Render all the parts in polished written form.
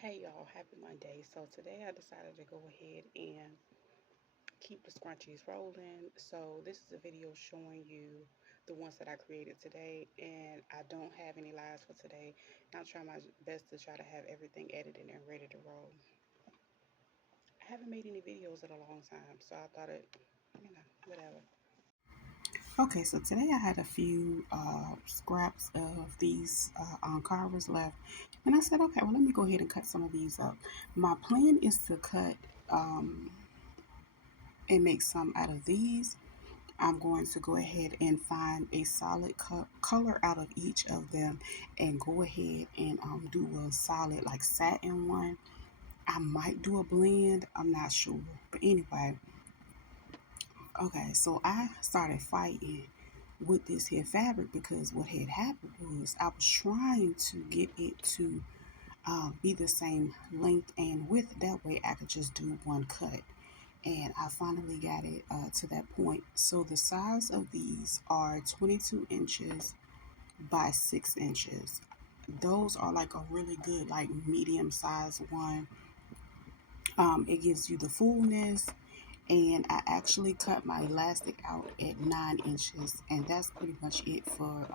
Hey y'all, happy Monday. So today I decided to go ahead and keep the scrunchies rolling. So this is a video showing you the ones that I created today, and I don't have any lives for today. And I'm trying my best to try to have everything edited and ready to roll. I haven't made any videos in a long time, so I thought whatever. Okay, so today I had a few scraps of these Ankaras left, and I said, okay, well, let me go ahead and cut some of these up. My plan is to cut and make some out of these. I'm going to go ahead and find a solid color out of each of them and go ahead and do a solid like satin one. I might do a blend, I'm not sure. But anyway, okay, so I started fighting with this here fabric because what had happened was I was trying to get it to be the same length and width. That way I could just do one cut. And I finally got it to that point. So the size of these are 22 inches by 6 inches. Those are like a really good, like medium size one. It gives you the fullness, and I actually cut my elastic out at 9 inches, and that's pretty much it for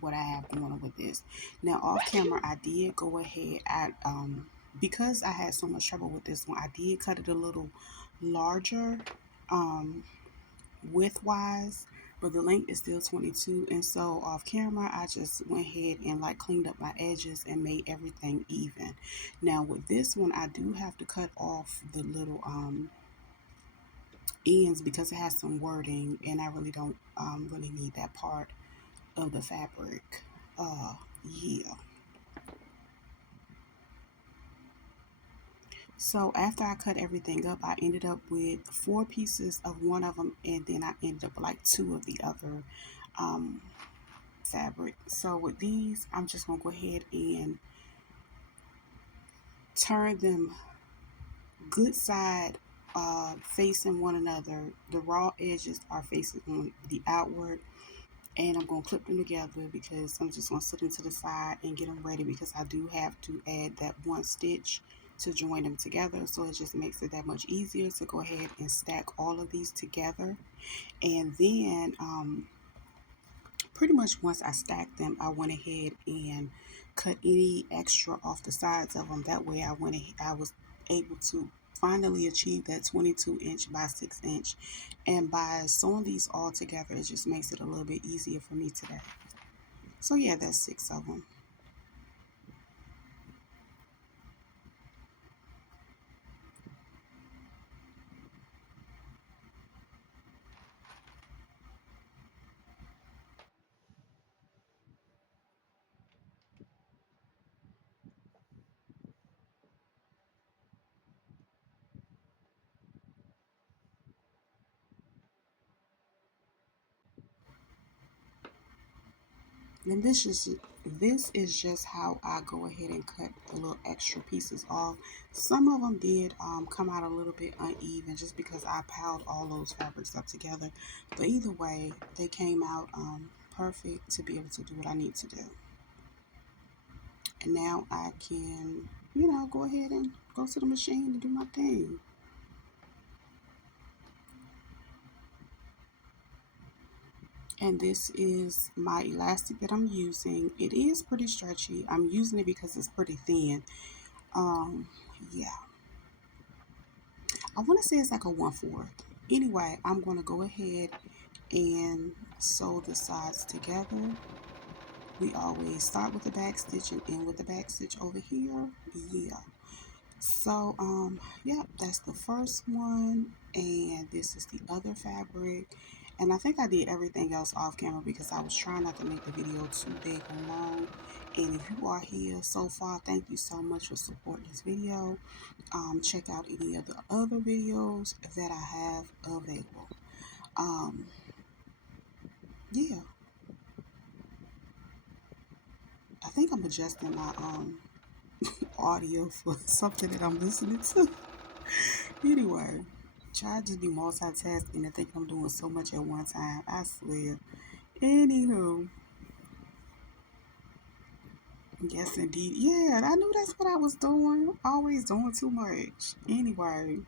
what I have going on with this. Now off camera I did go ahead because I had so much trouble with this one, I did cut it a little larger width wise, but the length is still 22. And so off camera I just went ahead and like cleaned up my edges and made everything even. Now with this one I do have to cut off the little ends because it has some wording, and I really don't really need that part of the fabric. Yeah. So after I cut everything up, I ended up with 4 pieces of one of them, and then I ended up with like 2 of the other um, fabric. So with these, I'm just gonna go ahead and turn them good side facing one another. The raw edges are facing on the outward, and I'm going to clip them together because I'm just going to sit them to the side and get them ready because I do have to add that one stitch to join them together. So it just makes it that much easier to go ahead and stack all of these together. And then pretty much once I stacked them, I went ahead and cut any extra off the sides of them. That way I was able to finally achieve that 22 inch by 6 inch. And by sewing these all together, it just makes it a little bit easier for me today. So yeah, that's 6 of them. And this is just how I go ahead and cut the little extra pieces off. Some of them did come out a little bit uneven just because I piled all those fabrics up together. But either way, they came out perfect to be able to do what I need to do. And now I can, go ahead and go to the machine and do my thing. And this is my elastic that I'm using. It is pretty stretchy. I'm using it because it's pretty thin. Um, yeah. I want to say it's like a 1/4. Anyway, I'm going to go ahead and sew the sides together. We always start with the back stitch and end with the back stitch over here. Yeah. So, yeah, that's the first one, and this is the other fabric. And I think I did everything else off camera because I was trying not to make the video too big or long. And if you are here so far, thank you so much for supporting this video. Check out any of the other videos that I have available. Um, yeah, I think I'm adjusting my audio for something that I'm listening to. Anyway, try to just be multitasking and think I'm doing so much at one time. I swear. Anywho, Yes, indeed. Yeah, I knew that's what I was doing. Always doing too much. Anyway,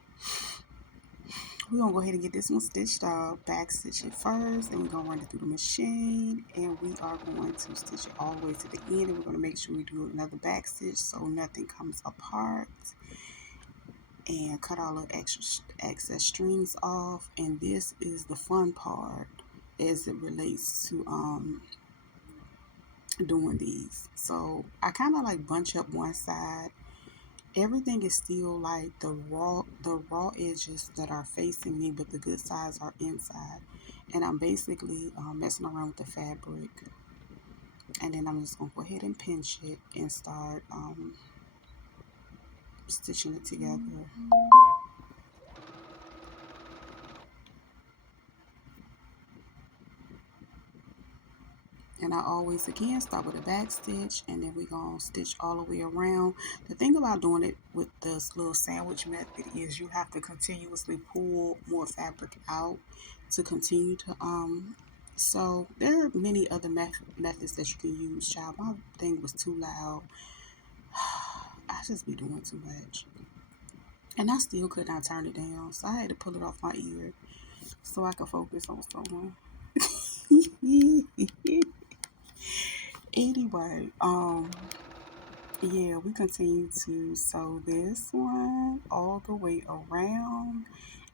we're gonna go ahead and get this one stitched up. Back stitch it first, and we're gonna run it through the machine, and we are going to stitch it all the way to the end, and we're gonna make sure we do another back stitch so nothing comes apart. And cut all the extra excess strings off. And this is the fun part as it relates to doing these. So I kind of like bunch up one side. Everything is still like the raw edges that are facing me, but the good sides are inside. And I'm basically messing around with the fabric, and then I'm just gonna go ahead and pinch it and start stitching it together. And I always again start with a back stitch, and then we're gonna stitch all the way around. The thing about doing it with this little sandwich method is you have to continuously pull more fabric out to continue to so there are many other methods that you can use, child. My thing was too loud. I just be doing too much, and I still could not turn it down, so I had to pull it off my ear so I could focus on someone. Anyway, yeah, we continue to sew this one all the way around.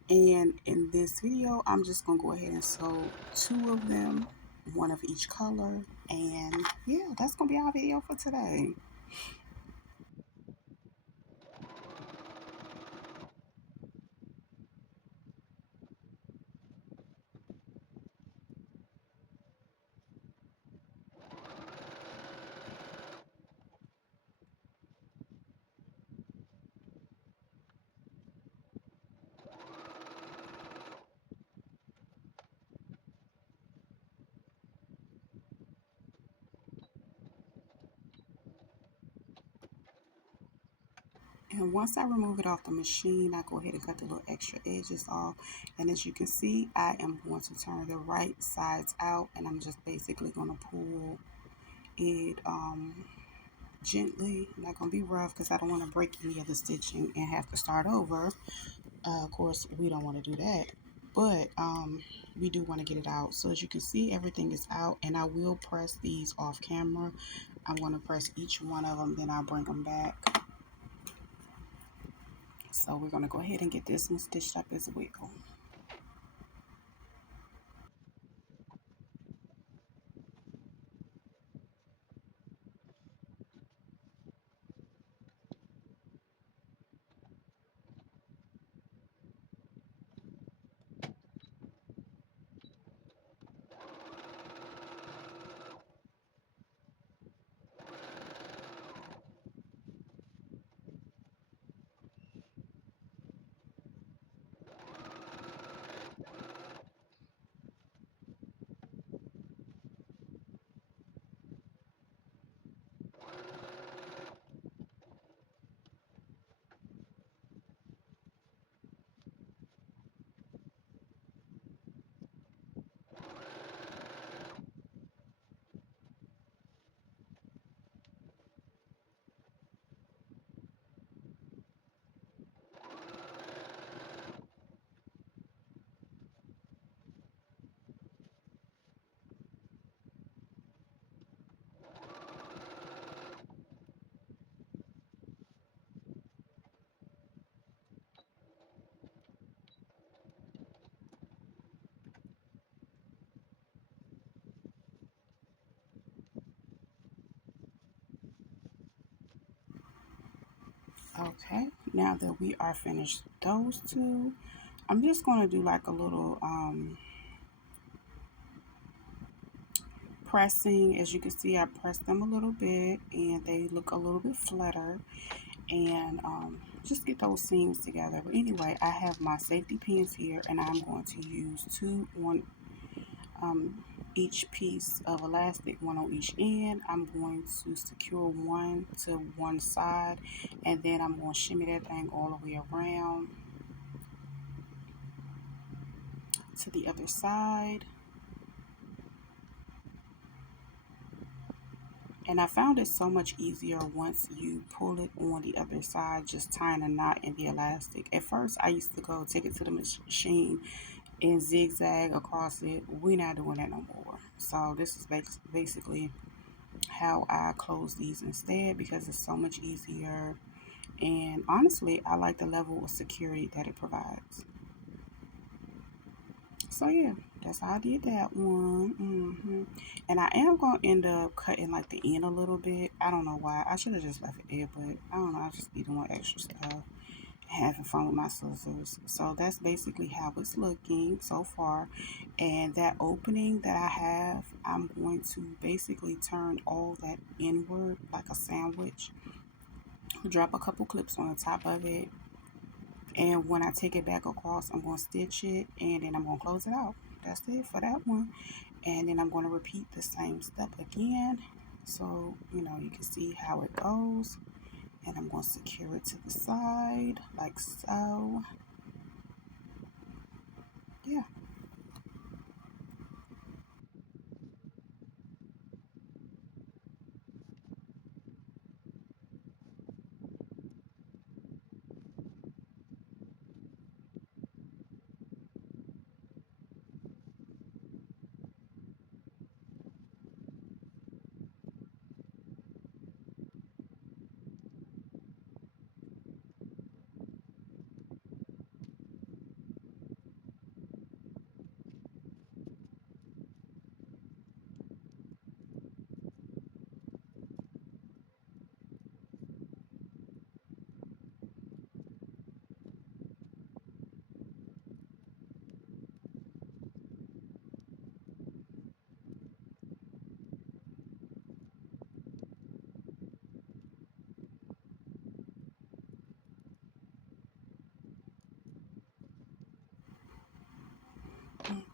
And in this video, I'm just going to go ahead and sew two of them, one of each color. And yeah, that's going to be our video for today. And once I remove it off the machine, I go ahead and cut the little extra edges off. And as you can see, I am going to turn the right sides out, and I'm just basically going to pull it gently. I'm not going to be rough because I don't want to break any of the stitching and have to start over. Of course, we don't want to do that, but we do want to get it out. So as you can see, everything is out, and I will press these off camera. I'm going to press each one of them, then I'll bring them back. So we're going to go ahead and get this one stitched up as well. Okay, now that we are finished those two, I'm just going to do like a little pressing. As you can see, I pressed them a little bit and they look a little bit flatter, and just get those seams together. But anyway, I have my safety pins here, and I'm going to use two on each piece of elastic, one on each end. I'm going to secure one to one side, and then I'm going to shimmy that thing all the way around to the other side. And I found it so much easier once you pull it on the other side, just tying a knot in the elastic. At first, I used to go take it to the machine and zigzag across it. We're not doing that no more. So this is basically how I close these instead because it's so much easier. And honestly, I like the level of security that it provides. So yeah, that's how I did that one. And I am gonna end up cutting like the end a little bit. I don't know why. I should have just left it there, but I don't know. I just be doing extra stuff, having fun with my scissors. So that's basically how it's looking so far. And that opening that I have, I'm going to basically turn all that inward like a sandwich. Drop a couple clips on the top of it. And when I take it back across, I'm going to stitch it and then I'm going to close it out. That's it for that one. And then I'm going to repeat the same step again. So, you can see how it goes. And I'm going to secure it to the side like so. Yeah.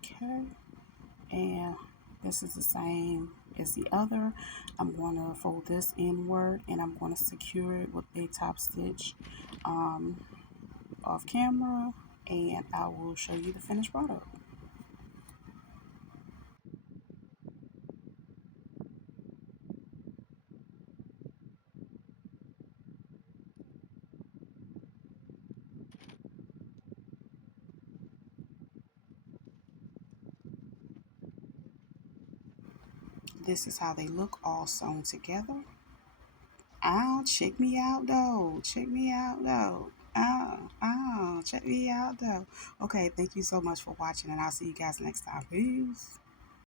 Okay. And this is the same as the other. I'm going to fold this inward and I'm going to secure it with a top stitch um, off camera, and I will show you the finished product. This is how they look all sewn together. Check me out though. Check me out though. Check me out though. Okay, thank you so much for watching, and I'll see you guys next time. Peace.